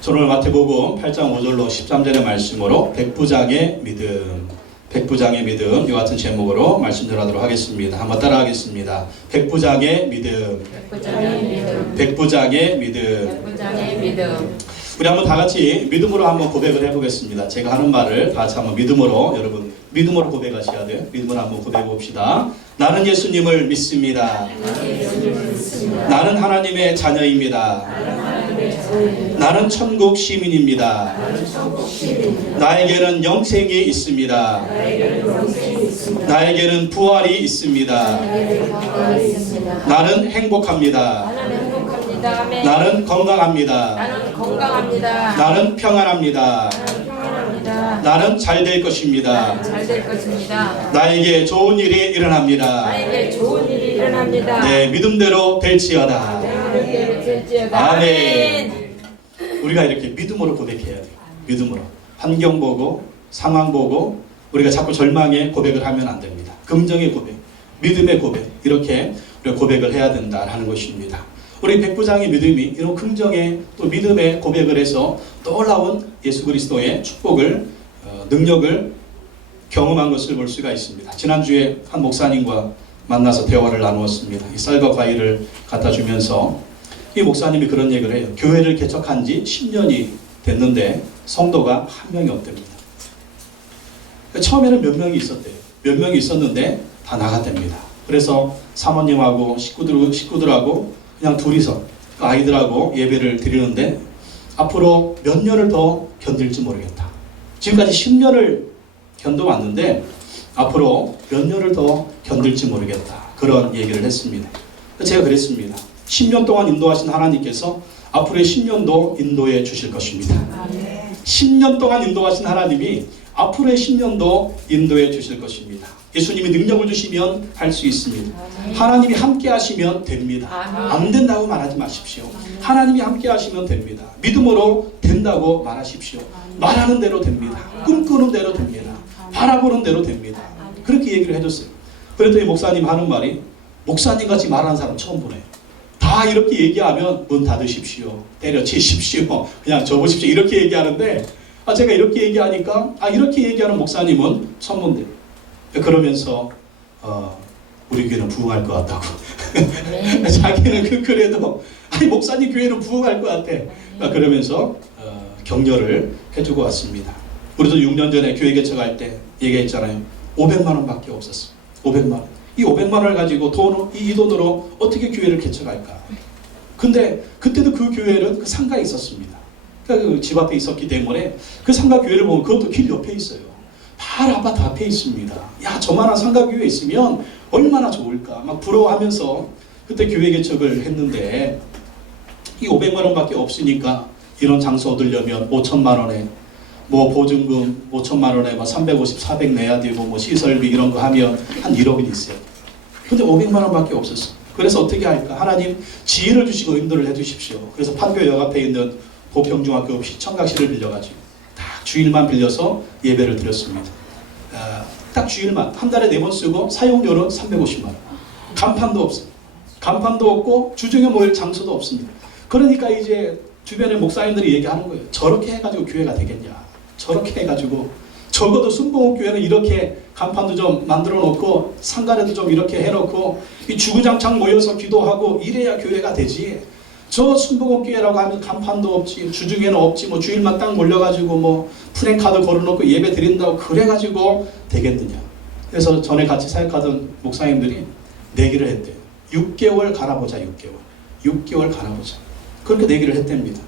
저는 마태복음 8장 5절로 13절의 말씀으로 백부장의 믿음, 백부장의 믿음 이 같은 제목으로 말씀 전하도록 하겠습니다. 한번 따라하겠습니다. 백부장의 믿음, 백부장의 믿음, 백부장의 믿음. 백부장의 믿음. 우리 한번 다 같이 믿음으로 한번 고백을 해보겠습니다. 제가 하는 말을 다 같이 한번 믿음으로, 여러분 믿음으로 고백하셔야 돼요. 믿음으로 한번 고백해 봅시다. 나는 예수님을 믿습니다. 나는 하나님의 자녀입니다. 나는 천국 시민입니다. 나에게는 영생이 있습니다. 나에게는 부활이 있습니다. 나는 행복합니다. 나는 건강합니다. 나는 건강합니다. 나는 평안합니다. 나는 평안합니다. 나는 잘 될 것입니다. 잘 될 것입니다. 나에게 좋은 일이 일어납니다. 나에게 좋은 일이 일어납니다. 네, 믿음대로 될지어다. 믿음대로 될지어다. 아멘. 우리가 이렇게 믿음으로 고백해야 돼요. 믿음으로. 환경 보고 상황 보고 우리가 자꾸 절망의 고백을 하면 안 됩니다. 긍정의 고백, 믿음의 고백, 이렇게 우리가 고백을 해야 된다는 것입니다. 우리 백부장의 믿음이 이런 긍정의 또 믿음의 고백을 해서 떠올라온 예수 그리스도의 축복을 능력을 경험한 것을 볼 수가 있습니다. 지난주에 한 목사님과 만나서 대화를 나누었습니다. 이 쌀과 과일을 갖다 주면서 이 목사님이 그런 얘기를 해요. 교회를 개척한 지 10년이 됐는데 성도가 한 명이 없답니다. 처음에는 몇 명이 있었대요. 몇 명이 있었는데 다 나갔답니다. 그래서 사모님하고 식구들하고 그냥 둘이서 그 아이들하고 예배를 드리는데 앞으로 몇 년을 더 견딜지 모르겠다. 지금까지 10년을 견뎌왔는데 앞으로 몇 년을 더 견딜지 모르겠다. 그런 얘기를 했습니다. 제가 그랬습니다. 10년 동안 인도하신 하나님께서 앞으로의 10년도 인도해 주실 것입니다. 10년 동안 인도하신 하나님이 앞으로의 10년도 인도해 주실 것입니다. 예수님이 능력을 주시면 할 수 있습니다. 하나님이 함께 하시면 됩니다. 안 된다고 말하지 마십시오. 하나님이 함께 하시면 됩니다. 믿음으로 된다고 말하십시오. 말하는 대로 됩니다. 꿈꾸는 대로 됩니다. 바라보는 대로 됩니다. 그렇게 얘기를 해줬어요. 그랬더니 목사님 하는 말이 목사님같이 말하는 사람 처음 보네요. 다 이렇게 얘기하면 문 닫으십시오. 때려치십시오. 그냥 접으십시오. 이렇게 얘기하는데 제가 이렇게 얘기하니까 이렇게 얘기하는 목사님은 처음 본대요. 그러면서 우리 교회는 부흥할 것 같다고. 자기는 그래도 목사님 교회는 부흥할 것 같아. 그러면서 격려를 해주고 왔습니다. 우리도 6년 전에 교회 개척할 때 얘기했잖아요. 500만 원밖에 없었어. 500만 원. 이 500만 원을 가지고 이 돈으로 어떻게 교회를 개척할까? 근데 그때도 그 교회는 그 상가에 있었습니다. 그러니까 그 집 앞에 있었기 때문에 그 상가 교회를 보면 그것도 길 옆에 있어요. 바로 아파트 앞에 있습니다. 야, 저만한 상가 교회 있으면 얼마나 좋을까? 막 부러워하면서 그때 교회 개척을 했는데 이 500만 원밖에 없으니까 이런 장소 얻으려면 5천만 원에 뭐 보증금 5천만 원에 뭐 350, 400 내야 되고 뭐 시설비 이런 거 하면 한 1억은 있어요. 근데 500만 원밖에 없었어. 그래서 어떻게 할까? 하나님 지혜를 주시고 인도를 해주십시오. 그래서 판교역 앞에 있는 보평중학교 시청각실을 빌려가지고 딱 주일만 빌려서 예배를 드렸습니다. 딱 주일만 한 달에 4번 쓰고 사용료는 350만 원. 간판도 없어요. 간판도 없고 주중에 모일 장소도 없습니다. 그러니까 이제 주변의 목사님들이 얘기하는 거예요. 저렇게 해가지고 교회가 되겠냐? 저렇게 해가지고 적어도 순복음교회는 이렇게 간판도 좀 만들어 놓고 상가에도 좀 이렇게 해놓고 이 주구장창 모여서 기도하고 이래야 교회가 되지. 저 순복음교회라고 하면 간판도 없지, 주중에는 없지, 뭐 주일만 딱 몰려가지고 뭐 프랭카드 걸어놓고 예배 드린다고 그래가지고 되겠느냐. 그래서 전에 같이 사역하던 목사님들이 내기를 했대요. 6개월 갈아보자. 6개월 갈아보자. 그렇게 내기를 했답니다.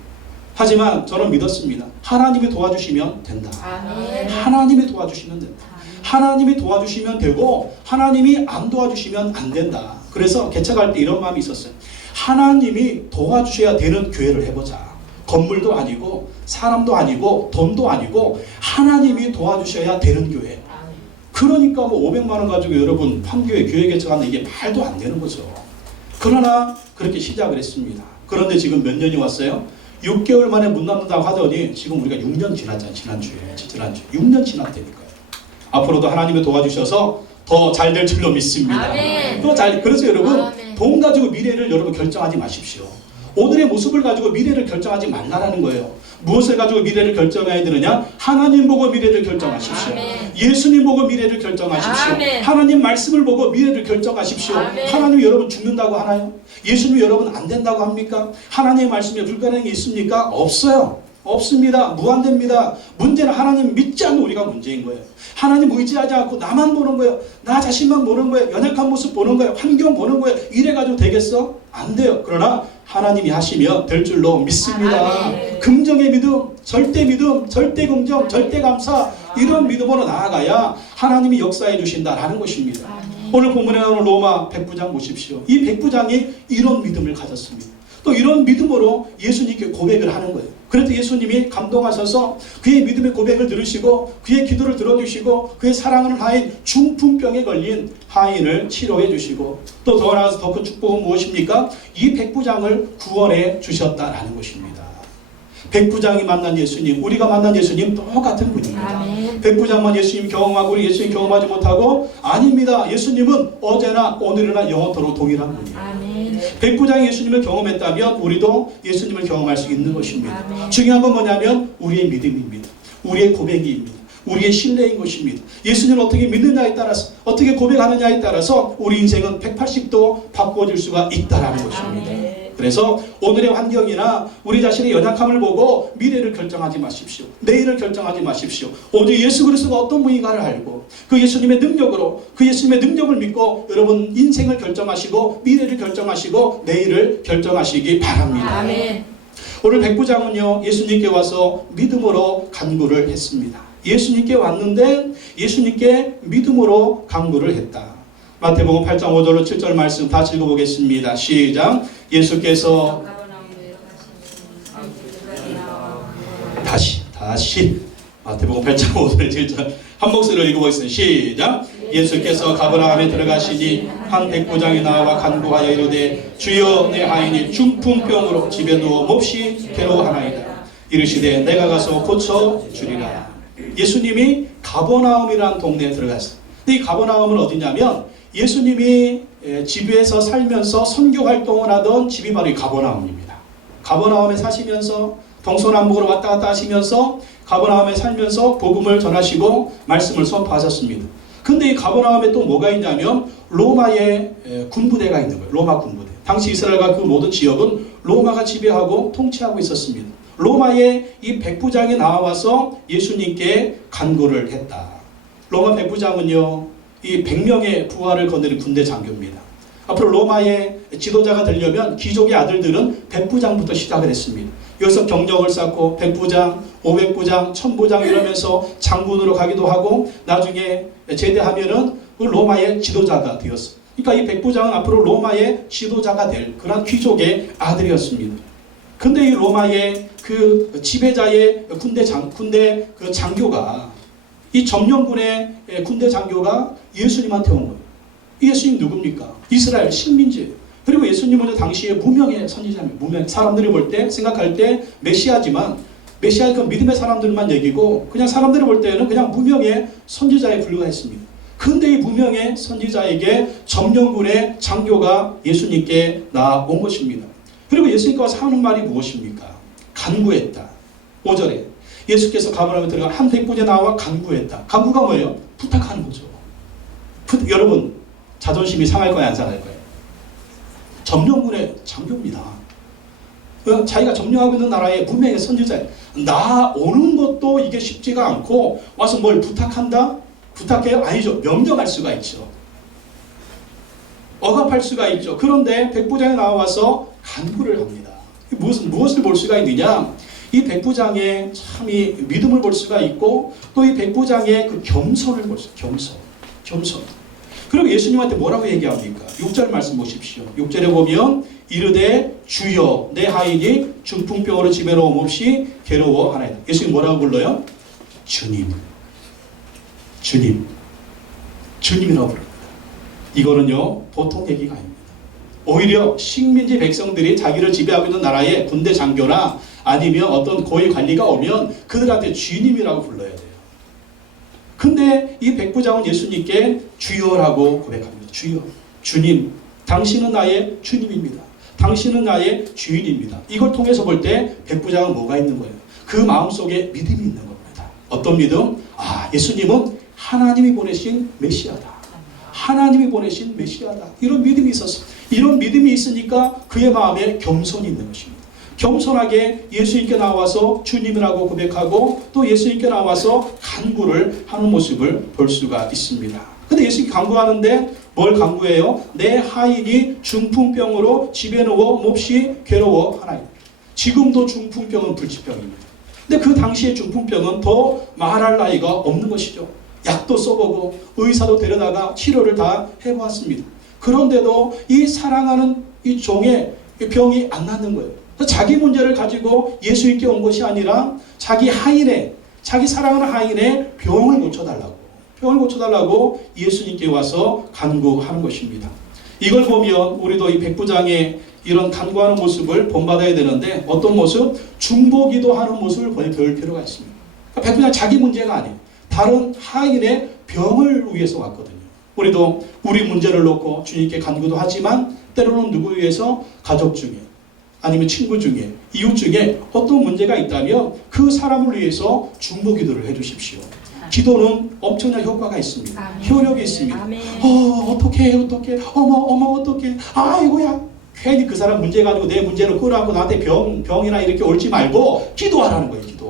하지만 저는 믿었습니다. 하나님이 도와주시면 된다. 아멘. 하나님이 도와주시면 된다. 하나님이 도와주시면 되고 하나님이 안 도와주시면 안 된다. 그래서 개척할 때 이런 마음이 있었어요. 하나님이 도와주셔야 되는 교회를 해보자. 건물도 아니고 사람도 아니고 돈도 아니고 하나님이 도와주셔야 되는 교회. 그러니까 뭐 500만 원 가지고 여러분 판교에 교회 개척하는 이게 말도 안 되는 거죠. 그러나 그렇게 시작을 했습니다. 그런데 지금 몇 년이 왔어요? 6개월 만에 문 닫는다고 하더니 지금 우리가 6년 지났잖아요. 지난주에 6년 지났다니까요. 앞으로도 하나님이 도와주셔서 더 잘 될 줄로 믿습니다. 아멘. 그래서 여러분 아멘. 돈 가지고 미래를 여러분 결정하지 마십시오. 오늘의 모습을 가지고 미래를 결정하지 말라라는 거예요. 무엇을 가지고 미래를 결정해야 되느냐? 하나님 보고 미래를 결정하십시오. 아멘. 예수님 보고 미래를 결정하십시오. 아멘. 하나님 말씀을 보고 미래를 결정하십시오. 아멘. 하나님 여러분 죽는다고 하나요? 예수님 여러분 안 된다고 합니까? 하나님의 말씀에 불가능한 게 있습니까? 없어요. 없습니다. 무한대입니다. 문제는 하나님 믿지 않는 우리가 문제인 거예요. 하나님 의지하지 않고 나만 보는 거예요. 나 자신만 보는 거예요. 연약한 모습 보는 거예요. 환경 보는 거예요. 이래가지고 되겠어? 안 돼요. 그러나 하나님이 하시면 될 줄로 믿습니다. 아멘. 긍정의 믿음, 절대 긍정, 절대 감사, 이런 믿음으로 나아가야 하나님이 역사해 주신다라는 것입니다. 아멘. 오늘 본문에 나오는 로마 백부장 보십시오. 이 백부장이 이런 믿음을 가졌습니다. 또 이런 믿음으로 예수님께 고백을 하는 거예요. 그래서 예수님이 감동하셔서 그의 믿음의 고백을 들으시고 그의 기도를 들어주시고 그의 사랑하는 하인, 중풍병에 걸린 하인을 치료해 주시고 또 더 나아가서 더 큰 축복은 무엇입니까? 이 백부장을 구원해 주셨다라는 것입니다. 백부장이 만난 예수님, 우리가 만난 예수님 똑같은 분입니다. 아멘. 백부장만 예수님 경험하고 우리 예수님 경험하지 못하고 아닙니다. 예수님은 어제나 오늘이나 영원토록 동일한 분이에요. 아멘. 백부장이 예수님을 경험했다면 우리도 예수님을 경험할 수 있는 것입니다. 아멘. 중요한 건 뭐냐면 우리의 믿음입니다. 우리의 고백입니다. 우리의 신뢰인 것입니다. 예수님을 어떻게 믿느냐에 따라서 어떻게 고백하느냐에 따라서 우리 인생은 180도 바꿔질 수가 있다라는 것입니다. 아멘. 그래서 오늘의 환경이나 우리 자신의 연약함을 보고 미래를 결정하지 마십시오. 내일을 결정하지 마십시오. 오직 예수 그리스도가 어떤 분인가를 알고 그 예수님의 능력으로 그 예수님의 능력을 믿고 여러분 인생을 결정하시고 미래를 결정하시고 내일을 결정하시기 바랍니다. 아멘. 오늘 백부장은요 예수님께 와서 믿음으로 간구를 했습니다. 예수님께 왔는데 예수님께 믿음으로 간구를 했다. 마태복음 8장 5절로 7절 말씀 다 읽어보겠습니다. 시작. 예수께서 다시 마태복음 8장 5절로 7절 한 목소리로 읽어보겠습니다. 시작. 예수께서 가버나움에 들어가시니 한 백부장이 나와 간구하여 이르되 주여 내 아이니 중풍병으로 집에 누워 몹시 괴로워하나이다. 이르시되 내가 가서 고쳐주리라. 예수님이 가버나움이라는 동네에 들어갔어요. 이 가버나움은 어디냐면 예수님이 집에서 살면서 선교 활동을 하던 집이 바로 이 가버나움입니다. 가버나움에 사시면서 동서남북으로 왔다 갔다 하시면서 가버나움에 살면서 복음을 전하시고 말씀을 선포하셨습니다. 근데 이 가버나움에 또 뭐가 있냐면 로마의 군부대가 있는 거예요. 로마 군부대. 당시 이스라엘과 그 모든 지역은 로마가 지배하고 통치하고 있었습니다. 로마의 이 백부장이 나와서 예수님께 간구를 했다. 로마 백부장은요 이 100명의 부하를 거느린 군대 장교입니다. 앞으로 로마의 지도자가 되려면 귀족의 아들들은 백부장부터 시작을 했습니다. 여기서 경력을 쌓고 백부장, 500부장, 1000부장 이러면서 장군으로 가기도 하고 나중에 제대하면은 그 로마의 지도자가 되었어요. 그러니까 이 백부장은 앞으로 로마의 지도자가 될 그런 귀족의 아들이었습니다. 근데 이 로마의 그 지배자의 군대 그 장교가 이 점령군의 군대 장교가 예수님한테 온 거예요. 예수님 누굽니까? 이스라엘 식민지예요. 그리고 예수님은 당시에 무명의 선지자입니다. 무명. 사람들이 볼 때 생각할 때 메시아지만 메시아 그 믿음의 사람들만 얘기고 그냥 사람들이 볼 때는 그냥 무명의 선지자에 불과했습니다. 근데 이 무명의 선지자에게 점령군의 장교가 예수님께 나온 것입니다. 그리고 예수님과 와서 하는 말이 무엇입니까? 간구했다. 5절에 예수께서 가버나움에 들어가 한 백부장이 나와 간구했다. 간구가 뭐예요? 부탁하는 거죠. 여러분 자존심이 상할 거예요? 안 상할 거예요? 점령군의 장교입니다. 자기가 점령하고 있는 나라의 무명의 선지자예요. 나 오는 것도 이게 쉽지가 않고 와서 뭘 부탁한다? 부탁해요? 아니죠. 명령할 수가 있죠. 억압할 수가 있죠. 그런데 백부장이 나와서 간구를 합니다. 무엇을 볼 수가 있느냐? 이 백부장의 참 이 믿음을 볼 수가 있고 또 이 백부장의 그 겸손을 볼 수 있어요. 겸손. 그리고 예수님한테 뭐라고 얘기합니까? 6절 말씀 보십시오. 6절에 보면 이르되 주여 내 하인이 중풍병으로 집에 놓음 없이 괴로워하나이다. 예수님 뭐라고 불러요? 주님. 주님이라고 부릅니다. 이거는요 보통 얘기가 아닙니다. 오히려 식민지 백성들이 자기를 지배하고 있는 나라의 군대 장교나 아니면 어떤 고위 관리가 오면 그들한테 주님이라고 불러야 돼요. 근데 이 백부장은 예수님께 주여라고 고백합니다. 주여, 주님, 당신은 나의 주님입니다. 당신은 나의 주인입니다. 이걸 통해서 볼 때 백부장은 뭐가 있는 거예요? 그 마음속에 믿음이 있는 겁니다. 어떤 믿음? 예수님은 하나님이 보내신 메시아다. 하나님이 보내신 메시아다. 이런 믿음이 있었어. 이런 믿음이 있으니까 그의 마음에 겸손이 있는 것입니다. 겸손하게 예수님께 나와서 주님이라고 고백하고 또 예수님께 나와서 간구를 하는 모습을 볼 수가 있습니다. 근데 예수님이 간구하는데 뭘 간구해요? 내 하인이 중풍병으로 집에 누워 몹시 괴로워하나이다. 지금도 중풍병은 불치병입니다. 근데 그 당시의 중풍병은 더 말할 나이가 없는 것이죠. 약도 써보고 의사도 데려다가 치료를 다 해보았습니다. 그런데도 이 사랑하는 이 종의 병이 안 낫는 거예요. 자기 문제를 가지고 예수님께 온 것이 아니라 자기 사랑하는 하인의 병을 고쳐달라고 예수님께 와서 간구하는 것입니다. 이걸 보면 우리도 이 백부장의 이런 간구하는 모습을 본받아야 되는데 어떤 모습? 중보기도 하는 모습을 볼 필요가 있습니다. 그러니까 백부장 자기 문제가 아니에요. 다른 하인의 병을 위해서 왔거든요. 우리도 우리 문제를 놓고 주님께 간구도 하지만 때로는 누구 위해서 가족 중에 아니면 친구 중에 이웃 중에 어떤 문제가 있다면 그 사람을 위해서 중보기도를 해주십시오. 기도는 엄청난 효과가 있습니다. 아멘. 효력이 있습니다. 아멘. 어떡해 어머 어떡해 아이고야 괜히 그 사람 문제 가지고 내 문제를 끌어안고 나한테 병이나 이렇게 옳지 말고 기도하라는 거예요. 기도.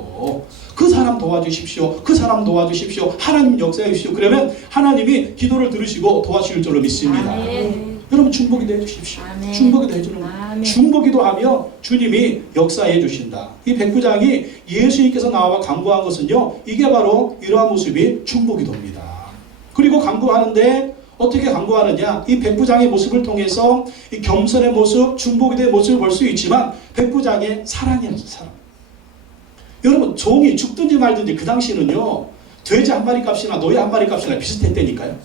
그 사람 도와주십시오. 그 사람 도와주십시오. 하나님 역사해 주십시오. 그러면 하나님이 기도를 들으시고 도와주실 줄로 믿습니다. 아멘. 여러분 중보기도 해주십시오. 아멘. 중보기도 해주는 거예요. 아멘. 중보기도 하며 주님이 역사해 주신다. 이 백부장이 예수님께서 나와 간구한 것은요. 이게 바로 이러한 모습이 중보기도입니다. 그리고 간구하는데 어떻게 간구하느냐? 이 백부장의 모습을 통해서 이 겸손의 모습, 중보기도의 모습을 볼 수 있지만 백부장의 사랑이었어요. 사랑. 여러분 종이 죽든지 말든지 그 당시는요. 돼지 한 마리 값이나 노예 한 마리 값이나 비슷했다니까요.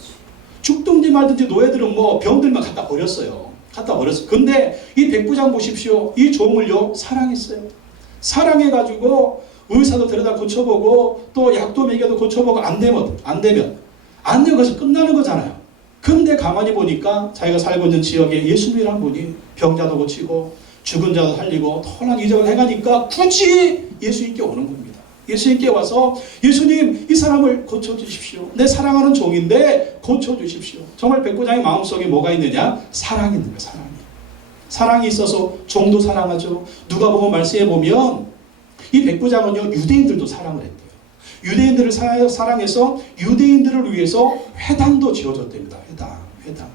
죽든지 말든지 노예들은 뭐 병들만 갖다 버렸어요. 근데 이 백부장 보십시오. 이 종을요 사랑했어요. 사랑해가지고 의사도 데려다 고쳐보고 또 약도 먹여도 고쳐보고 안 되면 것이 끝나는 거잖아요. 근데 가만히 보니까 자기가 살고 있는 지역에 예수님이라는 분이 병자도 고치고 죽은 자도 살리고 토란 이적을 해가니까 굳이 예수님께 오는 겁니다. 예수님께 와서 예수님 이 사람을 고쳐주십시오. 내 사랑하는 종인데 고쳐주십시오. 정말 백부장의 마음속에 뭐가 있느냐? 사랑이 있는 거예요. 사랑이 있어서 종도 사랑하죠. 누가복음 말씀에 보면 이 백부장은요 유대인들도 사랑을 했대요. 유대인들을 사랑해서 유대인들을 위해서 회당도 지어줬답니다. 회당.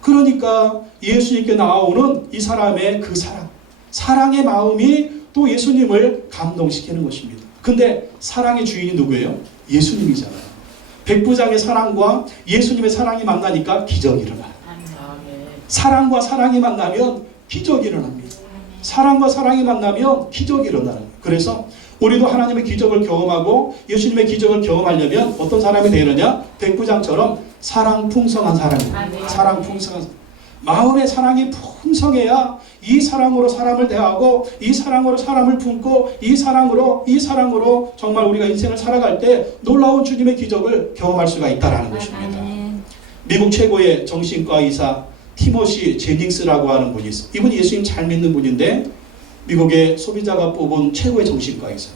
그러니까 예수님께 나오는 이 사람의 그 사랑의 마음이 또 예수님을 감동시키는 것입니다. 근데 사랑의 주인이 누구예요? 예수님이잖아요. 백부장의 사랑과 예수님의 사랑이 만나니까 기적이 일어나요. 사랑과 사랑이 만나면 기적이 일어납니다. 사랑과 사랑이 만나면 기적이 일어나는 거예요. 그래서 우리도 하나님의 기적을 경험하고 예수님의 기적을 경험하려면 어떤 사람이 되느냐? 백부장처럼 사랑 풍성한 사람입니다. 사랑 풍성한 마음의 사랑이 풍성해야 이 사랑으로 사람을 대하고 이 사랑으로 사람을 품고 이 사랑으로 정말 우리가 인생을 살아갈 때 놀라운 주님의 기적을 경험할 수가 있다는 것입니다. 미국 최고의 정신과 의사 티모시 제닝스라고 하는 분이 있어요. 이분이 예수님 잘 믿는 분인데 미국의 소비자가 뽑은 최고의 정신과 의사.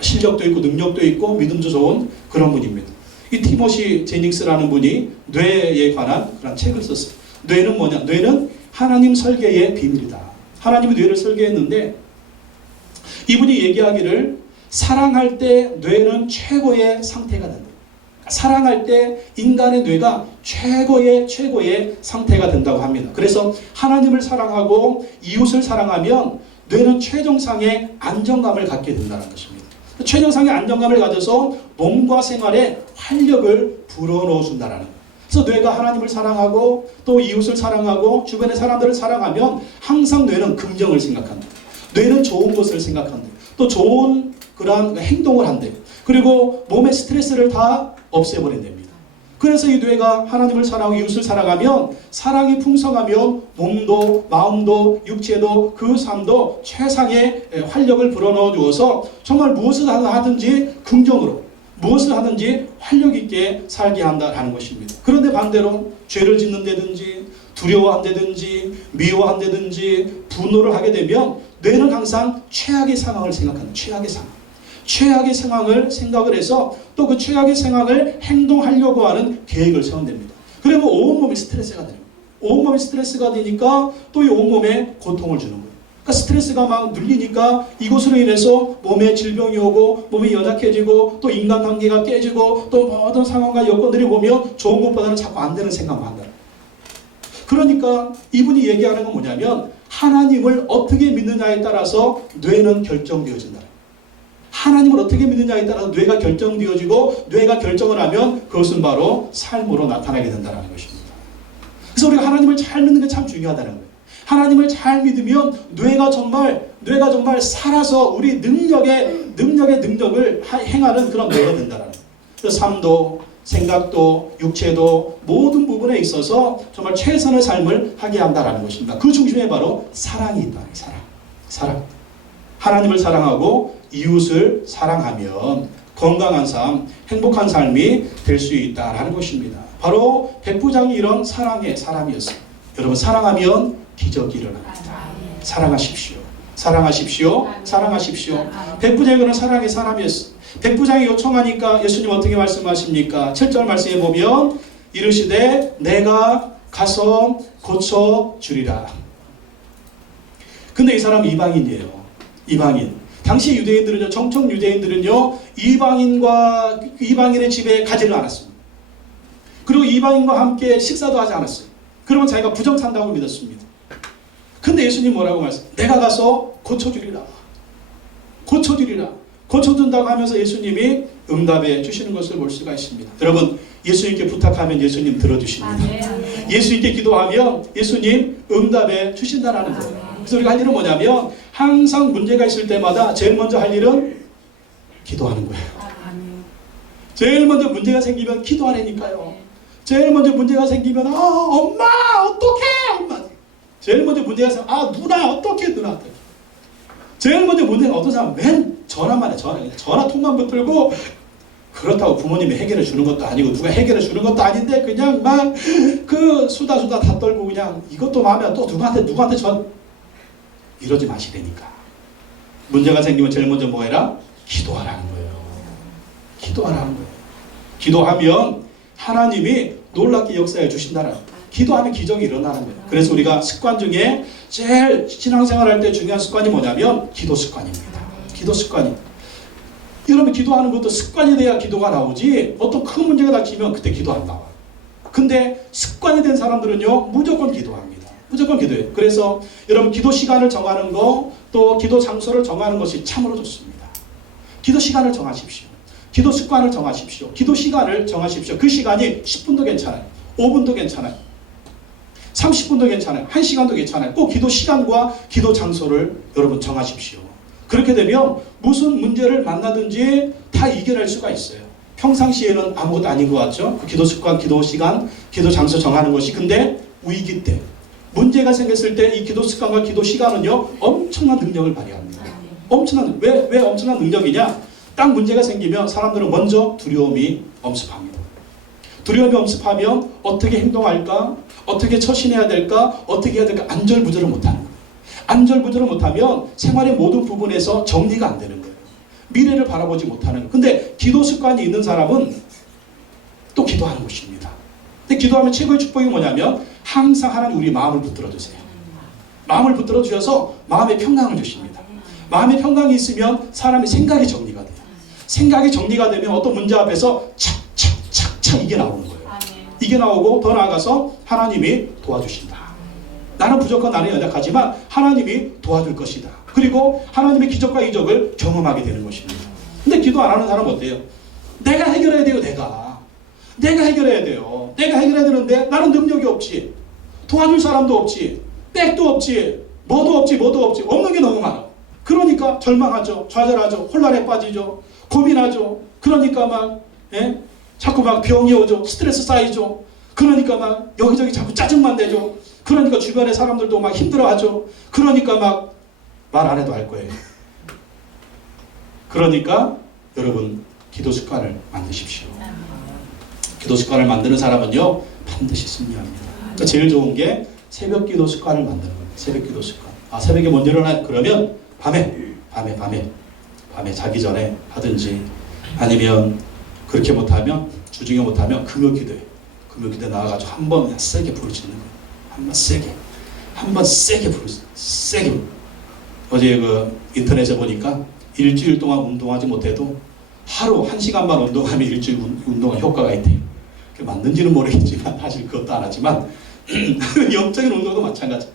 실력도 있고 능력도 있고 믿음도 좋은 그런 분입니다. 이 티모시 제닝스라는 분이 뇌에 관한 그런 책을 썼어요. 뇌는 뭐냐? 뇌는 하나님 설계의 비밀이다. 하나님이 뇌를 설계했는데 이분이 얘기하기를 사랑할 때 뇌는 최고의 상태가 된다. 사랑할 때 인간의 뇌가 최고의 상태가 된다고 합니다. 그래서 하나님을 사랑하고 이웃을 사랑하면 뇌는 최정상의 안정감을 갖게 된다는 것입니다. 최정상의 안정감을 가져서 몸과 생활에 활력을 불어넣어 준다는 거예요. 그래서 뇌가 하나님을 사랑하고 또 이웃을 사랑하고 주변의 사람들을 사랑하면 항상 뇌는 긍정을 생각한다. 뇌는 좋은 것을 생각한다. 또 좋은 그러한 행동을 한대. 그리고 몸의 스트레스를 다 없애버린답니다. 그래서 이 뇌가 하나님을 사랑하고 이웃을 사랑하면 사랑이 풍성하면 몸도 마음도 육체도 그 삶도 최상의 활력을 불어넣어 주어서 정말 무엇을 하든지 긍정으로 무엇을 하든지 활력 있게 살게 한다는 것입니다. 그런데 반대로 죄를 짓는다든지 두려워한다든지 미워한다든지 분노를 하게 되면 뇌는 항상 최악의 상황을 생각하는 최악의 상황을 생각을 해서 또 그 최악의 상황을 행동하려고 하는 계획을 세운답니다. 그러면 온몸이 스트레스가 되는 거예요. 온몸이 스트레스가 되니까 또 이 온몸에 고통을 주는 거예요. 그러니까 스트레스가 막 눌리니까 이것으로 인해서 몸에 질병이 오고 몸이 연약해지고 또 인간관계가 깨지고 또 모든 상황과 여건들이 보면 좋은 것보다는 자꾸 안 되는 생각만 한다. 그러니까 이분이 얘기하는 건 뭐냐면 하나님을 어떻게 믿느냐에 따라서 뇌는 결정되어진다. 하나님을 어떻게 믿느냐에 따라서 뇌가 결정되어지고 뇌가 결정을 하면 그것은 바로 삶으로 나타나게 된다는 것입니다. 그래서 우리가 하나님을 잘 믿는 게 참 중요하다는 거예요. 하나님을 잘 믿으면 뇌가 정말 살아서 우리 능력을 행하는 그런 뇌가 된다는 거예요. 그래서 삶도 생각도 육체도 모든 부분에 있어서 정말 최선의 삶을 하게 한다는 것입니다. 그 중심에 바로 사랑이 있다. 사랑. 하나님을 사랑하고 이웃을 사랑하면 건강한 삶, 행복한 삶이 될 수 있다라는 것입니다. 바로 백부장이 이런 사랑의 사람이었어요. 여러분 사랑하면 기적이 일어납니다. 사랑하십시오. 백부장이 그런 사랑의 사람이었어요. 백부장이 요청하니까 예수님 어떻게 말씀하십니까? 7절 말씀에 보면 이르시되 내가 가서 고쳐주리라. 근데 이 사람은 이방인이에요. 이방인. 당시 유대인들은요, 정통 유대인들은요, 이방인의 집에 가지를 않았습니다. 그리고 이방인과 함께 식사도 하지 않았어요. 그러면 자기가 부정찬다고 믿었습니다. 근데 예수님 뭐라고 말씀하세요? 내가 가서 고쳐주리라. 고쳐준다고 하면서 예수님이 응답해 주시는 것을 볼 수가 있습니다. 여러분, 예수님께 부탁하면 예수님 들어주십니다. 예수님께 기도하면 예수님 응답해 주신다는 거예요. 그래서 우리가 할 일은 뭐냐면 항상 문제가 있을 때마다 제일 먼저 할 일은 기도하는 거예요. 제일 먼저 문제가 생기면 기도하라니까요. 제일 먼저 문제가 생기면 엄마 어떡해 엄마. 제일 먼저 문제가 생기면 누나 어떡해 누나. 제일 먼저 문제가 어떤 사람은 맨 전화만 해. 전화 통만 붙들고 그렇다고 부모님이 해결해 주는 것도 아니고 누가 해결해 주는 것도 아닌데 그냥 막 그 수다 다 떨고 그냥 이것도 마음에 안 또 누구한테 이러지 마시라니까. 문제가 생기면 제일 먼저 뭐 해라? 기도하라는 거예요. 기도하면 하나님이 놀랍게 역사해 주신다는 거예요. 기도하면 기적이 일어나는 거예요. 그래서 우리가 습관 중에 제일 신앙생활할 때 중요한 습관이 뭐냐면 기도 습관입니다. 기도 습관이. 여러분 기도하는 것도 습관이 돼야 기도가 나오지 어떤 큰 문제가 닥치면 그때 기도 안 나와요. 근데 습관이 된 사람들은요 무조건 기도합니다. 무조건 기도해요. 그래서 여러분 기도 시간을 정하는 거 또 기도 장소를 정하는 것이 참으로 좋습니다. 기도 시간을 정하십시오. 기도 습관을 정하십시오. 기도 시간을 정하십시오. 그 시간이 10분도 괜찮아요. 5분도 괜찮아요. 30분도 괜찮아요. 1시간도 괜찮아요. 꼭 기도 시간과 기도 장소를 여러분 정하십시오. 그렇게 되면 무슨 문제를 만나든지 다 이겨낼 수가 있어요. 평상시에는 아무것도 아닌 것 같죠? 그 기도 습관, 기도 시간, 기도 장소 정하는 것이. 근데 위기 때, 문제가 생겼을 때 이 기도 습관과 기도 시간은요 엄청난 능력을 발휘합니다. 왜 엄청난 능력이냐? 딱 문제가 생기면 사람들은 먼저 두려움이 엄습합니다. 두려움이 엄습하면 어떻게 행동할까? 어떻게 처신해야 될까? 어떻게 해야 될까? 안절부절을 못하는 거예요. 안절부절을 못하면 생활의 모든 부분에서 정리가 안 되는 거예요. 미래를 바라보지 못하는 거예요. 근데 기도 습관이 있는 사람은 또 기도하는 것입니다. 근데 기도하면 최고의 축복이 뭐냐면 항상 하나님 우리 마음을 붙들어 주세요. 마음을 붙들어 주셔서 마음의 평강을 주십니다. 마음의 평강이 있으면 사람의 생각이 정리가 돼요. 생각이 정리가 되면 어떤 문제 앞에서 착착착착 이게 나오는 거예요. 이게 나오고 더 나아가서 하나님이 도와주신다. 나는 부족한 나는 연약하지만 하나님이 도와줄 것이다. 그리고 하나님의 기적과 이적을 경험하게 되는 것입니다. 근데 기도 안 하는 사람은 어때요? 내가 해결해야 돼요. 내가 해결해야 돼요. 내가 해결해야 되는데 나는 능력이 없지. 도와줄 사람도 없지. 백도 없지. 뭐도 없지. 없는 게 너무 많아. 그러니까 절망하죠. 좌절하죠. 혼란에 빠지죠. 고민하죠. 그러니까 막 자꾸 막 병이 오죠. 스트레스 쌓이죠. 그러니까 막 여기저기 자꾸 짜증만 내죠. 그러니까 주변의 사람들도 막 힘들어하죠. 그러니까 막 말 안 해도 알 거예요. 그러니까 여러분 기도 습관을 만드십시오. 기도 습관을 만드는 사람은요 반드시 승리합니다. 그러니까 제일 좋은 게 새벽 기도 습관을 만드는 거예요. 새벽 기도 습관. 새벽에 못 일어나 그러면 밤에 자기 전에 하든지 아니면 그렇게 못하면 주중에 못하면 금요 기도에 나와가지고 한번 그냥 세게 부르짖는 거예요. 한번 세게 부르짖는 세게. 어제 그 인터넷에 보니까 일주일 동안 운동하지 못해도 하루 1시간만 운동하면 일주일 운동에 효과가 있대요. 그게 맞는지는 모르겠지만 사실 그것도 안 하지만 영적인 운동도 마찬가지.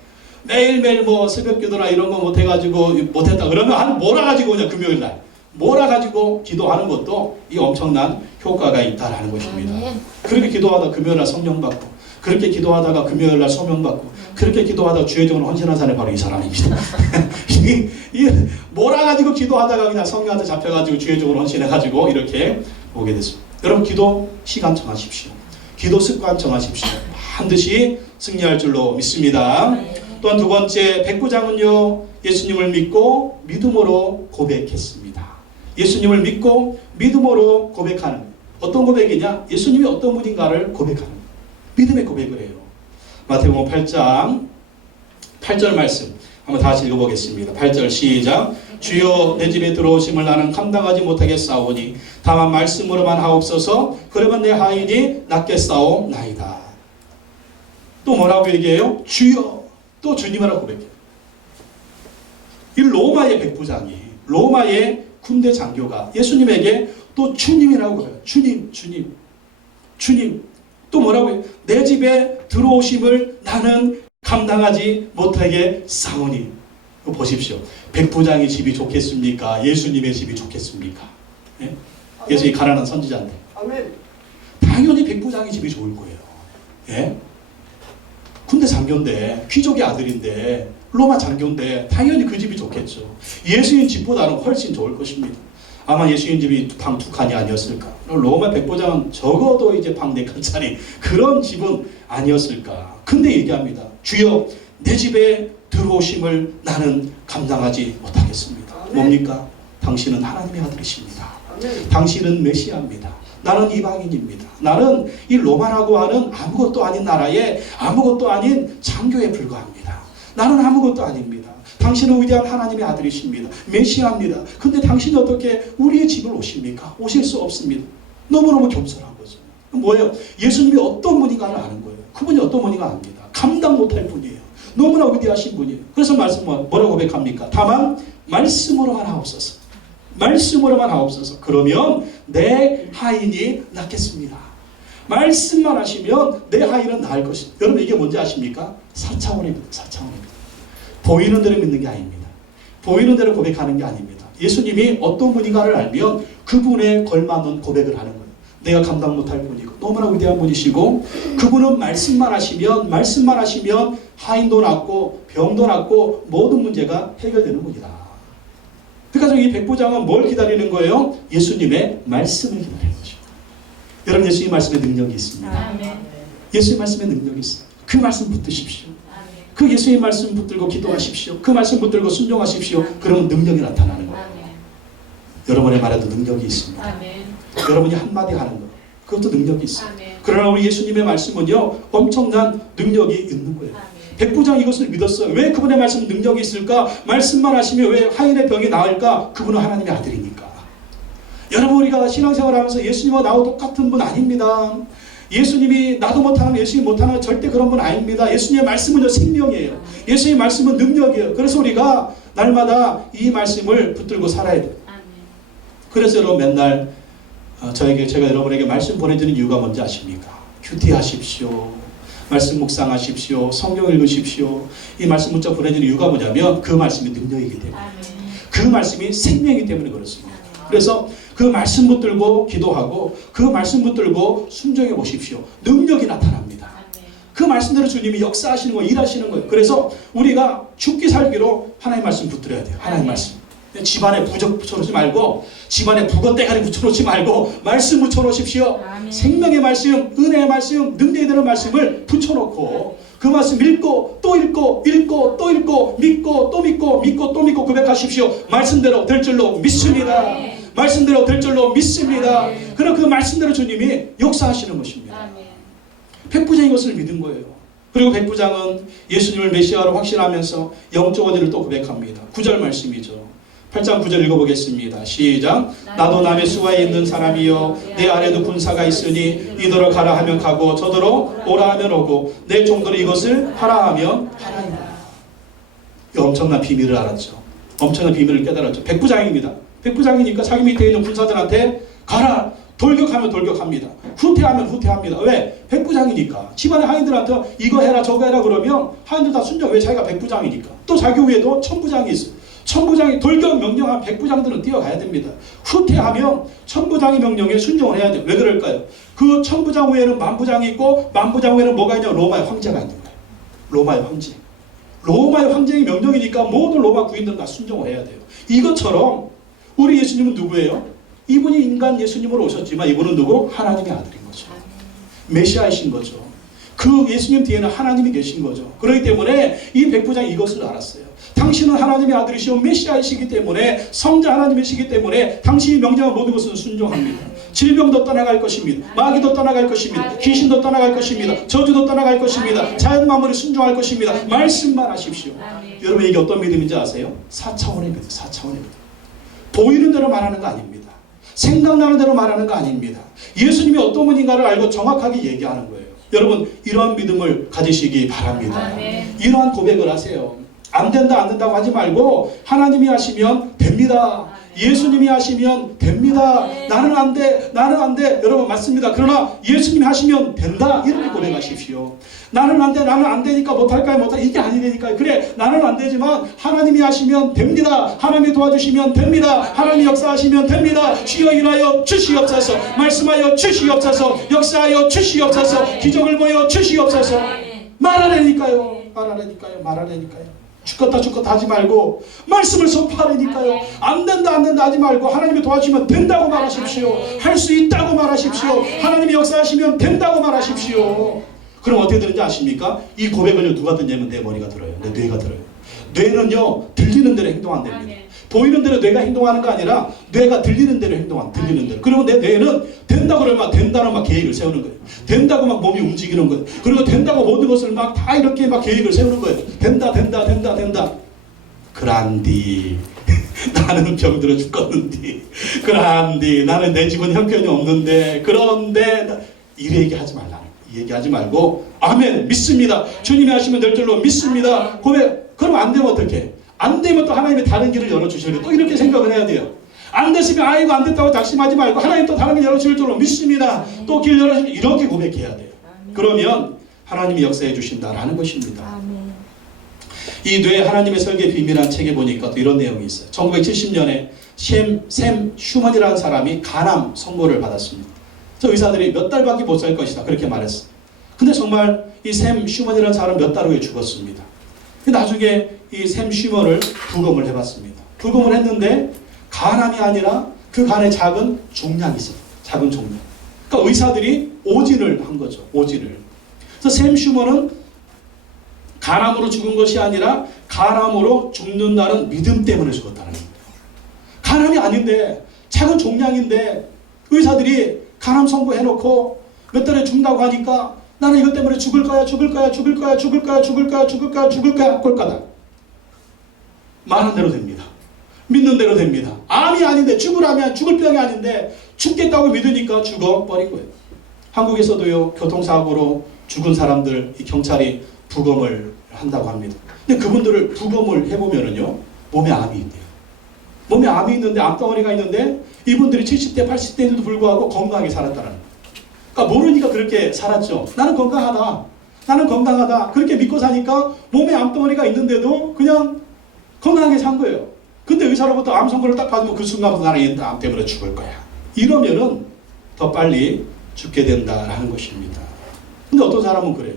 매일매일 뭐 새벽 기도나 이런 거 못했다 그러면 몰아가지고 그냥 금요일 날 몰아가지고 기도하는 것도 이 엄청난 효과가 있다라는 것입니다. 그렇게 기도하다 금요일 날 성령 받고, 그렇게 기도하다가 금요일 날 소명 받고, 그렇게 기도하다 주의적으로 헌신한 사람이 바로 이 사람입니다. 몰아가지고 기도하다가 그냥 성령한테 잡혀가지고 주의적으로 헌신해가지고 이렇게 오게 됐습니다. 여러분 기도 시간 정하십시오. 기도 습관 정하십시오. 반드시 승리할 줄로 믿습니다. 또한 두 번째, 백부장은요, 예수님을 믿고 믿음으로 고백했습니다. 예수님을 믿고 믿음으로 고백하는, 어떤 고백이냐? 예수님이 어떤 분인가를 고백하는 믿음의 고백을 해요. 마태복음 8장 8절 말씀 한번 다시 읽어보겠습니다. 8절 시작. 주여 내 집에 들어오심을 나는 감당하지 못하겠사오니 다만 말씀으로만 하옵소서. 그러면 내 하인이 낫겠사오나이다. 또 뭐라고 얘기해요? 주여. 또 주님이라고 고백해요. 이 로마의 백부장이, 로마의 군대 장교가 예수님에게 또 주님이라고 그래요. 주님. 또 뭐라고 해요? 내 집에 들어오심을 나는 감당하지 못하게 싸우니. 보십시오. 백부장의 집이 좋겠습니까? 예수님의 집이 좋겠습니까? 예? 예수님이 가난한 선지자인데. 아멘. 당연히 백부장의 집이 좋을 거예요. 예? 군대 장교인데, 귀족의 아들인데, 로마 장교인데 당연히 그 집이 좋겠죠. 예수님 집보다는 훨씬 좋을 것입니다. 아마 예수님 집이 방 2칸이 아니었을까? 로마 백부장은 적어도 이제 방 4칸짜리 그런 집은 아니었을까? 근데 얘기합니다. 주여 내 집에 들어오심을 나는 감당하지 못하겠습니다. 뭡니까? 당신은 하나님의 아들이십니다. 당신은 메시아입니다. 나는 이방인입니다. 나는 이 로마라고 하는 아무것도 아닌 나라에 아무것도 아닌 장교에 불과합니다. 나는 아무것도 아닙니다. 당신은 위대한 하나님의 아들이십니다. 메시아입니다. 근데 당신이 어떻게 우리의 집을 오십니까? 오실 수 없습니다. 너무너무 겸손한 거죠. 뭐예요? 예수님이 어떤 분인가를 아는 거예요. 그분이 어떤 분인가 압니다. 감당 못할 분이에요. 너무나 위대하신 분이에요. 그래서 말씀 뭐라고 고백합니까? 다만 말씀으로만 하옵소서. 말씀으로만 하옵소서. 그러면 내 하인이 낫겠습니다. 말씀만 하시면 내 하인은 나을 것입니다. 여러분 이게 뭔지 아십니까? 4차원입니다. 4차원입니다. 보이는 대로 믿는 게 아닙니다. 보이는 대로 고백하는 게 아닙니다. 예수님이 어떤 분인가를 알면 그분에 걸맞는 고백을 하는 거예요. 내가 감당 못할 분이고 너무나 위대한 분이시고 그분은 말씀만 하시면 하인도 낫고 병도 낫고 모든 문제가 해결되는 분이다. 그러니까 이 백부장은 뭘 기다리는 거예요? 예수님의 말씀을 기다리는 거죠. 여러분 예수님 말씀에 능력이 있습니다. 아멘. 예수님 말씀에 능력이 있어요. 그 말씀 붙드십시오. 그 예수님 말씀 붙들고 기도하십시오. 그 말씀 붙들고 순종하십시오. 그러면 능력이 나타나는 거예요. 여러분의 말에도 능력이 있습니다. 아멘. 여러분이 한마디 하는 것, 그것도 능력이 있어요. 아멘. 그러나 우리 예수님의 말씀은요 엄청난 능력이 있는 거예요. 아멘. 백부장 이것을 믿었어요. 왜 그분의 말씀 능력이 있을까? 말씀만 하시면 왜 하인의 병이 나을까? 그분은 하나님의 아들이니까. 여러분 우리가 신앙생활하면서 예수님과 나와 똑같은 분 아닙니다. 예수님이 나도 못하는 예수님 못하는 절대 그런 분 아닙니다. 예수님의 말씀은요 생명이에요. 예수님의 말씀은 능력이에요. 그래서 우리가 날마다 이 말씀을 붙들고 살아야 돼요. 그래서 여러분 맨날 제가 여러분에게 말씀 보내드리는 이유가 뭔지 아십니까? 큐티하십시오. 말씀 묵상하십시오. 성경 읽으십시오. 이 말씀 문자 보내드리는 이유가 뭐냐면 그 말씀이 능력이기 때문에. 그 말씀이 생명이기 때문에 그렇습니다. 그래서 그 말씀 붙들고 기도하고 그 말씀 붙들고 순종해 보십시오. 능력이 나타납니다. 그 말씀대로 주님이 역사하시는 거예요. 일하시는 거예요. 그래서 우리가 죽기 살기로 하나님 말씀 붙들어야 돼요. 하나님 말씀. 집안에 부적 붙여놓지 말고 집안에 북어대가리 붙여놓지 말고 말씀 붙여놓으십시오. 아멘. 생명의 말씀, 은혜의 말씀, 능력이 되는 말씀을 붙여놓고 그 말씀 읽고 또 읽고 읽고 또 읽고 믿고 또 믿고 믿고 또 믿고 고백하십시오. 말씀대로 될 줄로 믿습니다. 아멘. 말씀대로 될 줄로 믿습니다. 아멘. 그럼 그 말씀대로 주님이 역사하시는 것입니다. 아멘. 백부장이 것을 믿은 거예요. 그리고 백부장은 예수님을 메시아로 확신하면서 영적 원리를 또 고백합니다. 9절 말씀이죠. 8장 9절 읽어보겠습니다. 시작. 나도 남의 수하에 있는 사람이요 내 아래도 군사가 있으니 이더러 가라 하면 가고 저더러 오라 하면 오고 내 종들이 이것을 하라 하면 하라이다. 이 엄청난 비밀을 알았죠. 엄청난 비밀을 깨달았죠. 백부장입니다. 백부장이니까 자기 밑에 있는 군사들한테 가라. 돌격하면 돌격합니다. 후퇴하면 후퇴합니다. 왜? 백부장이니까. 집안의 하인들한테 이거 해라 저거 해라 그러면 하인들 다 순종. 왜? 자기가 백부장이니까. 또 자기 위에도 천부장이 있어요. 천부장이 돌격 명령한 백부장들은 뛰어가야 됩니다. 후퇴하면 천부장의 명령에 순종을 해야 돼요. 왜 그럴까요? 그 천부장 외에는 만부장이 있고 만부장 외에는 뭐가 있냐? 로마의 황제가 있는 거예요. 로마의 황제. 로마의 황제의 명령이니까 모든 로마 구인들은 다 순종을 해야 돼요. 이것처럼 우리 예수님은 누구예요? 이분이 인간 예수님으로 오셨지만 이분은 누구? 하나님의 아들인 거죠. 메시아이신 거죠. 그 예수님 뒤에는 하나님이 계신 거죠. 그렇기 때문에 이 백부장이 이것을 알았어요. 당신은 하나님의 아들이시오 메시아이시기 때문에 성자 하나님이시기 때문에 당신이 명령한 모든 것은 순종합니다. 질병도 떠나갈 것입니다. 마귀도 떠나갈 것입니다. 귀신도 떠나갈 것입니다. 저주도 떠나갈 것입니다. 자연 만물에 순종할 것입니다. 말씀만 하십시오. 여러분 이게 어떤 믿음인지 아세요? 4차원의 믿음. 4차원의 믿음. 보이는 대로 말하는 거 아닙니다. 생각나는 대로 말하는 거 아닙니다. 예수님이 어떤 분인가를 알고 정확하게 얘기하는 거예요. 여러분 이러한 믿음을 가지시기 바랍니다. 이러한 고백을 하세요. 안 된다 안 된다고 하지 말고 하나님이 하시면 됩니다. 예수님이 하시면 됩니다. 나는 안 돼, 나는 안 돼. 여러분 맞습니다. 그러나 예수님이 하시면 된다. 이렇게 고백하십시오. 나는 안 돼, 나는 안 되니까 못할까요? 못할 이게 아니니까요. 그래, 나는 안 되지만 하나님이 하시면 됩니다. 하나님이 도와주시면 됩니다. 하나님이 역사하시면 됩니다. 주여 일하여 주시옵소서. 말씀하여 주시옵소서. 역사하여 주시옵소서. 기적을 보여 주시옵소서. 말하라니까요. 말하라니까요. 말하라니까요. 죽겠다 하지 말고 말씀을 선포하라니까요. 안 된다 하지 말고 하나님이 도와주시면 된다고 말하십시오. 할 수 있다고 말하십시오. 하나님이 역사하시면 된다고 말하십시오. 그럼 어떻게 되는지 아십니까? 이 고백을 누가 듣냐면 내 머리가 들어요. 내 뇌가 들어요. 뇌는요 들리는 대로 행동한답니다. 보이는 대로 뇌가 행동하는 거 아니라 뇌가 들리는 대로 들리는 대로. 그리고 내 뇌는 된다 그러면 된다는 막 계획을 세우는 거예요. 된다고 막 몸이 움직이는 거예요. 그리고 된다고 모든 것을 막 다 이렇게 막 계획을 세우는 거예요. 된다. 그란디 나는 병들어 죽겠는디. 그란디 나는 내 집은 형편이 없는데 그런데 이래 얘기하지 말라. 이 얘기하지 말고 아멘 믿습니다. 주님이 하시면 될 줄로 믿습니다. 고백. 그럼 안 되면 어떡해? 안 되면 또 하나님이 다른 길을 열어주셔야 돼요. 또 이렇게 생각을 해야 돼요. 안 됐으면 아이고 안 됐다고 작심하지 말고 하나님 또 다른 길 열어주실 줄로 믿습니다. 또 길 열어주실 이렇게 고백해야 돼요. 그러면 하나님이 역사해 주신다라는 것입니다. 이 뇌 하나님의 설계 비밀한 책에 보니까 또 이런 내용이 있어요. 1970년에 샘 슈먼이라는 사람이 간암 선고를 받았습니다. 저 의사들이 몇 달밖에 못 살 것이다 그렇게 말했어요. 근데 정말 이 샘 슈먼이라는 사람 몇 달 후에 죽었습니다. 나중에 이 샘 슈먼을 부검을 해봤습니다. 부검을 했는데 간암이 아니라 그 간에 작은 종양이 있어요. 작은 종양. 그러니까 의사들이 오진을 한 거죠. 오진을. 그래서 샘 슈먼은 간암으로 죽은 것이 아니라 간암으로 죽는다는 믿음 때문에 죽었다는 거예요. 간암이 아닌데 작은 종양인데 의사들이 간암 선고해놓고 몇 달에 죽는다고 하니까 나는 이것 때문에 죽을 거야 꼴 거다. 말한 대로 됩니다. 믿는 대로 됩니다. 암이 아닌데 죽을 병이 아닌데 죽겠다고 믿으니까 죽어버린 거예요. 한국에서도요 교통사고로 죽은 사람들 이 경찰이 부검을 한다고 합니다. 근데 그분들을 부검을 해보면은요 몸에 암이 있대요. 몸에 암이 있는데 암덩어리가 있는데 이분들이 70대 80대인데도 불구하고 건강하게 살았다는 거예요. 그러니까 모르니까 그렇게 살았죠. 나는 건강하다 그렇게 믿고 사니까 몸에 암덩어리가 있는데도 그냥 건강하게 산 거예요. 근데 의사로부터 암 선고를 딱 받으면 그 순간부터 나는 암 때문에 죽을 거야. 이러면은 더 빨리 죽게 된다라는 것입니다. 근데 어떤 사람은 그래요.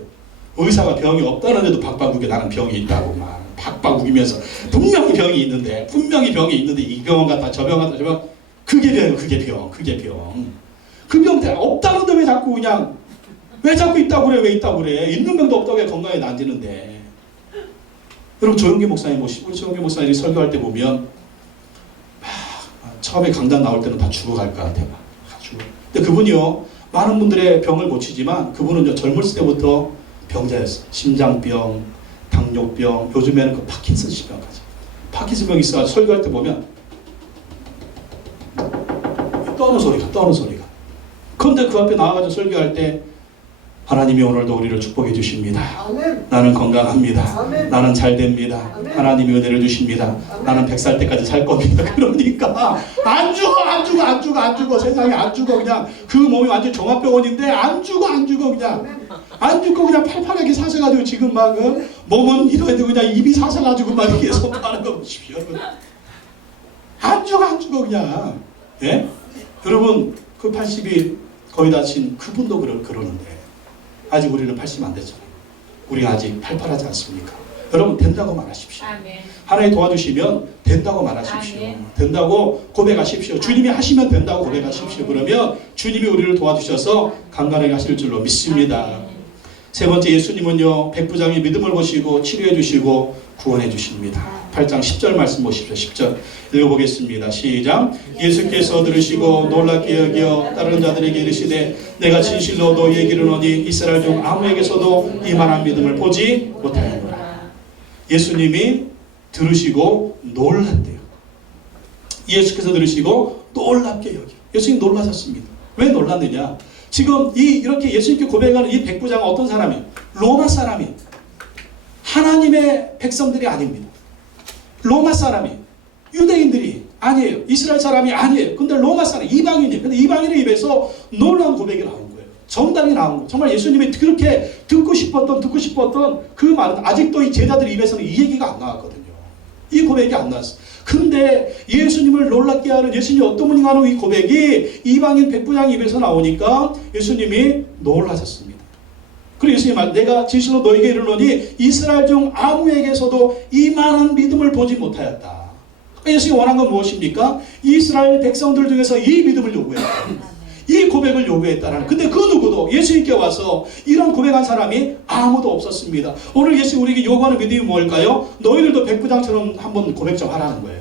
의사가 병이 없다는데도 박박우겨 나는 병이 있다고 막 박박우기면서 분명히 병이 있는데 이 병원 갔다 저 병원 갔다 그게 병. 그 병 때문에 없다는데 왜 자꾸 있다고 그래? 왜 있다고 그래? 있는 병도 없다고 해 건강에 난지는데. 여러분 조영기 목사님 우리 조영기 목사님이 설교할 때 보면 처음에 강단 나올 때는 다 죽어갈 것 같아요. 근데 그분이요 많은 분들의 병을 고치지만 그분은 젊을 때부터 병자였어요. 심장병, 당뇨병, 요즘에는 그 파킨슨 질병까지. 파킨슨병이 있어서 설교할 때 보면 떠는 소리가. 그런데 그 앞에 나와가지고 설교할 때 하나님이 오늘도 우리를 축복해 주십니다. 아멘. 나는 건강합니다. 아멘. 나는 잘 됩니다. 아멘. 하나님이 은혜를 주십니다. 아멘. 나는 100살 때까지 살 겁니다. 그러니까 안 죽어. 세상에 안 죽어. 그냥 그 몸이 완전 종합병원인데 안 죽어 그냥. 안 죽고 그냥 팔팔하게 사셔가지고 지금 막 몸은 이러는데 그냥 입이 사셔가지고 막 이렇게 선포하는 거 보십시오. 안 죽어 그냥. 예? 여러분 그 80이 거의 다친 그분도 그러는데 아직 우리는 80 안 됐잖아요. 우리가 아직 팔팔하지 않습니까? 여러분 된다고 말하십시오. 아멘. 하나님 도와주시면 된다고 말하십시오. 아멘. 된다고 고백하십시오. 주님이 하시면 된다고 고백하십시오. 그러면 주님이 우리를 도와주셔서 강건하게 하실 줄로 믿습니다. 아멘. 세 번째, 예수님은요 백부장의 믿음을 보시고 치료해 주시고 구원해 주십니다. 8장 10절 말씀 보십시오. 10절 읽어보겠습니다. 시작. 예수께서 들으시고 놀랍게 여겨 다른 자들에게 이르시되 내가 진실로 너희에게 이르노니 이스라엘 중 아무에게서도 이만한 믿음을 보지 못하였노라. 예수님이 들으시고 놀랐대요. 예수께서 들으시고 놀랍게 여겨. 예수님 놀라셨습니다. 왜 놀랐느냐? 지금 이렇게 예수님께 고백하는 이 백부장은 어떤 사람이에요? 로마 사람이에요. 하나님의 백성들이 아닙니다. 로마 사람이, 유대인들이 아니에요. 이스라엘 사람이 아니에요. 근데 로마 사람, 이방인이에요. 근데 이방인의 입에서 놀라운 고백이 나온 거예요. 정답이 나온 거예요. 정말 예수님이 그렇게 듣고 싶었던 그 말은 아직도 이 제자들 입에서는 이 얘기가 안 나왔거든요. 이 고백이 안 나왔어요. 근데 예수님을 놀랍게 하는 예수님이 어떤 분인가 하는 이 고백이 이방인 백부장 입에서 나오니까 예수님이 놀라셨습니다. 그리고 예수님이 말, 내가 진실로 너에게 이르노니 이스라엘 중 아무에게서도 이만한 믿음을 보지 못하였다. 예수님이 원한 건 무엇입니까? 이스라엘 백성들 중에서 이 믿음을 요구했다. 이 고백을 요구했다라는. 근데 그 누구도 예수님께 와서 이런 고백한 사람이 아무도 없었습니다. 오늘 예수님 우리에게 요구하는 믿음이 뭘까요? 너희들도 백부장처럼 한번 고백 좀 하라는 거예요.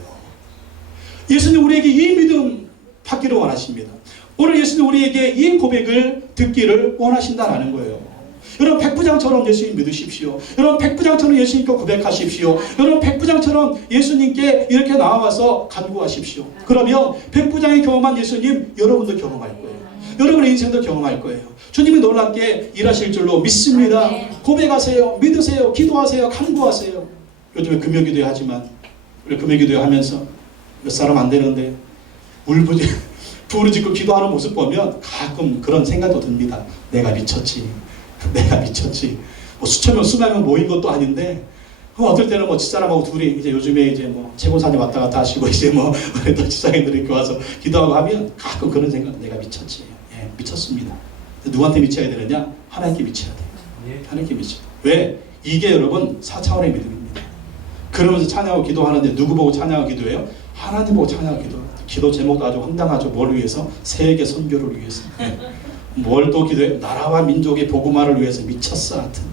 예수님 우리에게 이 믿음 받기를 원하십니다. 오늘 예수님 우리에게 이 고백을 듣기를 원하신다라는 거예요. 여러분 백부장처럼 예수님 믿으십시오. 여러분 백부장처럼 예수님께 고백하십시오. 여러분 백부장처럼 예수님께 이렇게 나와서 간구하십시오. 그러면 백부장이 경험한 예수님 여러분도 경험할 거예요. 여러분의 인생도 경험할 거예요. 주님이 놀랍게 일하실 줄로 믿습니다. 고백하세요. 믿으세요. 기도하세요. 간구하세요. 요즘에 금요기도회 하지만 우리 금요기도회 하면서 몇 사람 안 되는데 부르짖고 기도하는 모습 보면 가끔 그런 생각도 듭니다. 내가 미쳤지. 뭐 수천 명, 수만 명 모인 것도 아닌데, 어떨 때는 뭐 집사람하고 둘이 이제 요즘에 이제 뭐 채권사님 왔다 갔다 하시고 이제 뭐 또 집사님들이 이렇게 와서 기도하고 하면 가끔 그런 생각, 내가 미쳤지. 예, 미쳤습니다. 누구한테 미쳐야 되느냐? 하나님께 미쳐야 돼요. 하나님께 미쳐. 왜? 이게 여러분 4차원의 믿음입니다. 그러면서 찬양하고 기도하는데 누구 보고 찬양하고 기도해요? 하나님 보고 찬양하고 기도해요. 기도 제목도 아주 황당하죠. 뭘 위해서? 세계 선교를 위해서. 예. 뭘 또 기도해? 나라와 민족의 복음화를 위해서 미쳤어 하여튼.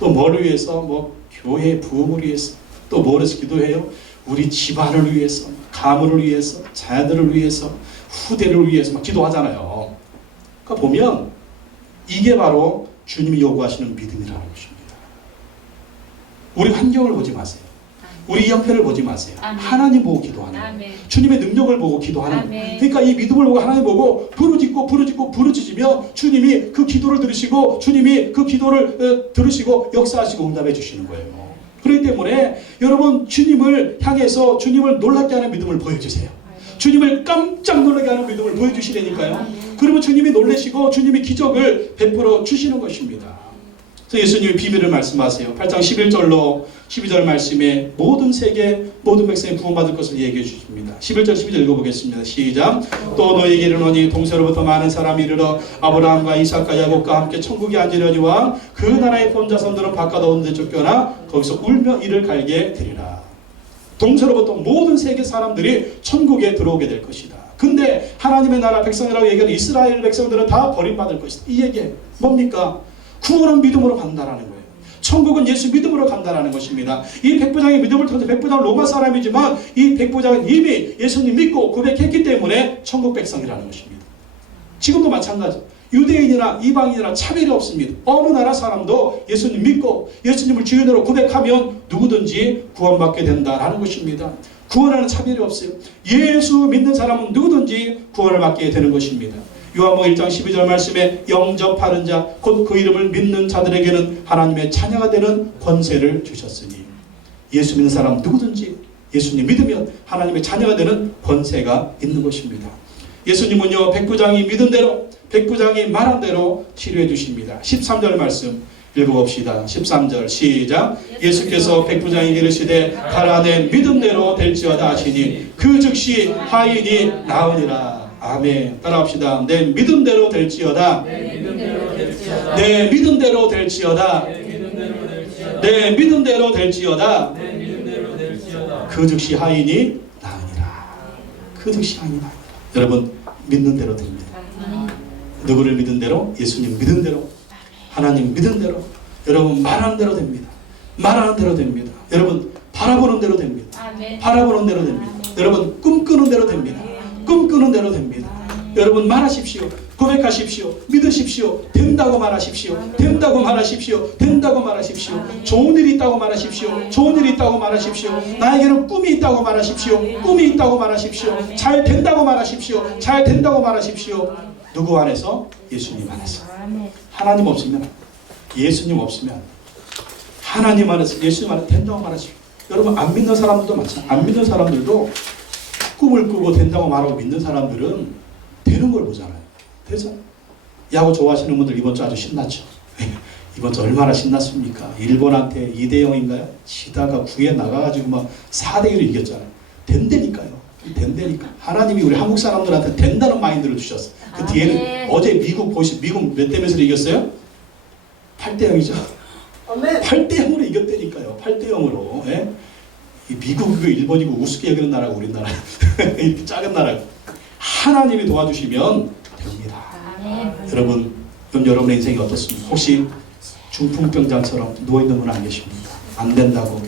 또 뭘 위해서? 뭐 교회 부흥을 위해서. 또 뭘 해서 기도해요? 우리 집안을 위해서, 가문을 위해서, 자녀들을 위해서, 후대를 위해서 막 기도하잖아요. 그러니까 보면 이게 바로 주님이 요구하시는 믿음이라는 것입니다. 우리 환경을 보지 마세요. 우리 형편을 보지 마세요. 아멘. 하나님 보고 기도하는 거예요. 아멘. 주님의 능력을 보고 기도하는 아멘. 거예요. 그러니까 이 믿음을 보고 하나님 보고 부르짖으며 주님이 그 기도를 들으시고 주님이 그 기도를 들으시고 역사하시고 응답해 주시는 거예요. 그렇기 때문에 여러분 주님을 향해서 주님을 놀랍게 하는 믿음을 보여주세요. 주님을 깜짝 놀라게 하는 믿음을 보여주시라니까요. 그러면 주님이 놀라시고 주님이 기적을 베풀어 주시는 것입니다. 예수님이 비밀을 말씀하세요. 8장 11절로 12절 말씀에 모든 세계 모든 백성이 구원받을 것을 얘기해 주십니다. 11절 12절 읽어보겠습니다. 시작. 또 너희에게 이르노니 동서로부터 많은 사람이 이르러 아브라함과 이삭과 야곱과 함께 천국에 앉으려니와 그 나라의 본자손들은 바깥 어두운 데 쫓겨나 거기서 울며 이를 갈게 되리라. 동서로부터 모든 세계 사람들이 천국에 들어오게 될 것이다. 근데 하나님의 나라 백성이라고 얘기하는 이스라엘 백성들은 다 버림받을 것이다. 이 얘기 뭡니까? 구원은 믿음으로 간다라는 거예요. 천국은 예수 믿음으로 간다라는 것입니다. 이 백부장의 믿음을 통해서 백부장은 로마 사람이지만 이 백부장은 이미 예수님 믿고 고백했기 때문에 천국 백성이라는 것입니다. 지금도 마찬가지. 유대인이나 이방인이나 차별이 없습니다. 어느 나라 사람도 예수님 믿고 예수님을 주인으로 고백하면 누구든지 구원받게 된다라는 것입니다. 구원하는 차별이 없어요. 예수 믿는 사람은 누구든지 구원을 받게 되는 것입니다. 요한복음 1장 12절 말씀에 영접하는 자 곧 그 이름을 믿는 자들에게는 하나님의 자녀가 되는 권세를 주셨으니, 예수 믿는 사람 누구든지 예수님 믿으면 하나님의 자녀가 되는 권세가 있는 것입니다. 예수님은요, 백부장이 믿은 대로, 백부장이 말한 대로 치료해 주십니다. 13절 말씀 읽어봅시다. 13절 시작. 예수께서 백부장에게 이르시되 가라, 내 믿음대로 될지어다 하시니 그 즉시 하인이 나으니라. 아멘. 따라합시다. 내 믿음대로 될지어다. 내 믿음대로 될지어다. 내 믿음대로 될지어다. 그 즉시 하인이 나으니라. 그 즉시 하인이 나으니라. 여러분, 믿는 대로 됩니다. 누구를 믿은 대로? 예수님 믿은 대로, 하나님 믿은 대로, 여러분 말하는 대로 됩니다. 말하는 대로 됩니다. 여러분 바라보는 대로 됩니다. 바라보는 대로 됩니다. 여러분 꿈꾸는 대로 됩니다. 꿈꾸는 대로 됩니다. 여러분 말하십시오. 고백하십시오. 믿으십시오. 된다고 말하십시오. 된다고 말하십시오. 된다고 말하십시오. 좋은 일이 있다고 말하십시오. 좋은 일이 있다고 말하십시오. 나에게는 꿈이 있다고 말하십시오. 꿈이 있다고 말하십시오. 잘 된다고 말하십시오. 잘 된다고 말하십시오. 누구 안에서? 예수님 안에서. 하나님 없으면, 예수님 없으면, 하나님 안에서, 예수님 안에서 된다고 말하십시오. 여러분 안 믿는 사람들도 마찬가지예요. 안 믿는 사람들도 꿈을 꾸고 된다고 말하고 믿는 사람들은 되는 걸 보잖아요. 되죠? 야구 좋아하시는 분들 이번 주 아주 신났죠. 이번 주 얼마나 신났습니까? 일본한테 2대0인가요? 지다가 9회 나가가지고 막 4대1을 이겼잖아요. 된다니까요. 된다니까. 하나님이 우리 한국 사람들한테 된다는 마인드를 주셨어. 그 뒤에는 어제 미국 몇 대 몇으로 이겼어요? 8대0이죠. 8대0으로 이겼다니까요. 8대0으로. 예? 이 미국이고 일본이고 우습게 여기는 나라고 우리나라. 이렇게 작은 나라고. 하나님이 도와주시면 됩니다. 여러분, 여러분의 인생이 어떻습니까? 혹시 중풍병자처럼 누워있는 분 안 계십니까? 안 된다고,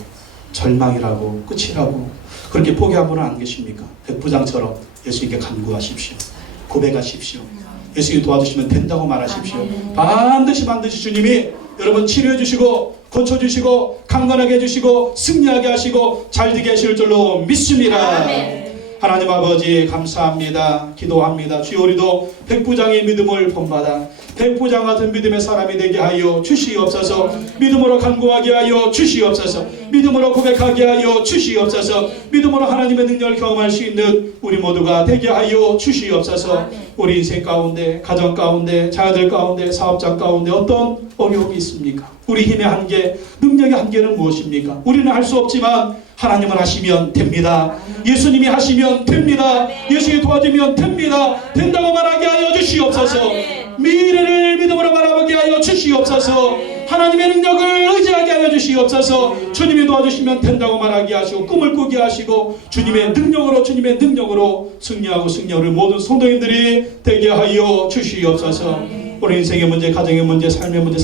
절망이라고, 끝이라고 그렇게 포기한 분은 안 계십니까? 백부장처럼 예수님께 간구하십시오. 고백하십시오. 예수님이 도와주시면 된다고 말하십시오. 반드시 주님이 여러분 치료해 주시고 고쳐주시고 강건하게 해주시고 승리하게 하시고 잘되게 하실 줄로 믿습니다. 하나님 아버지 감사합니다. 기도합니다. 주여, 우리도 백부장의 믿음을 본받아 백부장 같은 믿음의 사람이 되게 하여 주시옵소서. 믿음으로 간구하게 하여 주시옵소서. 믿음으로 고백하게 하여 주시옵소서. 믿음으로 하나님의 능력을 경험할 수 있는 우리 모두가 되게 하여 주시옵소서. 우리 인생 가운데, 가정 가운데, 자녀들 가운데, 사업장 가운데 어떤 어려움이 있습니까? 우리 힘의 한계, 능력의 한계는 무엇입니까? 우리는 할 수 없지만 하나님은 하시면 됩니다. 예수님이 하시면 됩니다. 예수님이 도와주면 됩니다. 된다고 말하게 하여 주시옵소서. 미래를 믿음으로 바라보게 하여 주시옵소서. 하나님의 능력을 의지하게 하여 주시옵소서. 주님이 도와주시면 된다고 말하게 하시고 꿈을 꾸게 하시고 주님의 능력으로 승리하고 승리하는 모든 성도님들이 되게 하여 주시옵소서. 우리 인생의 문제, 가정의 문제, 삶의 문제,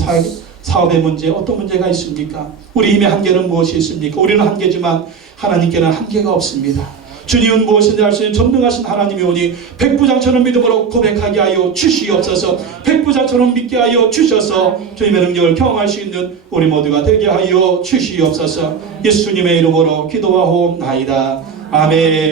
사업의 문제, 어떤 문제가 있습니까? 우리 힘의 한계는 무엇이 있습니까? 우리는 한계지만 하나님께는 한계가 없습니다. 주님은 무엇인지 알 수 있는 전능하신 하나님이 오니 백부장처럼 믿음으로 고백하게 하여 주시옵소서. 백부장처럼 믿게 하여 주셔서 주님의 능력을 경험할 수 있는 우리 모두가 되게 하여 주시옵소서. 예수님의 이름으로 기도하옵나이다. 아멘.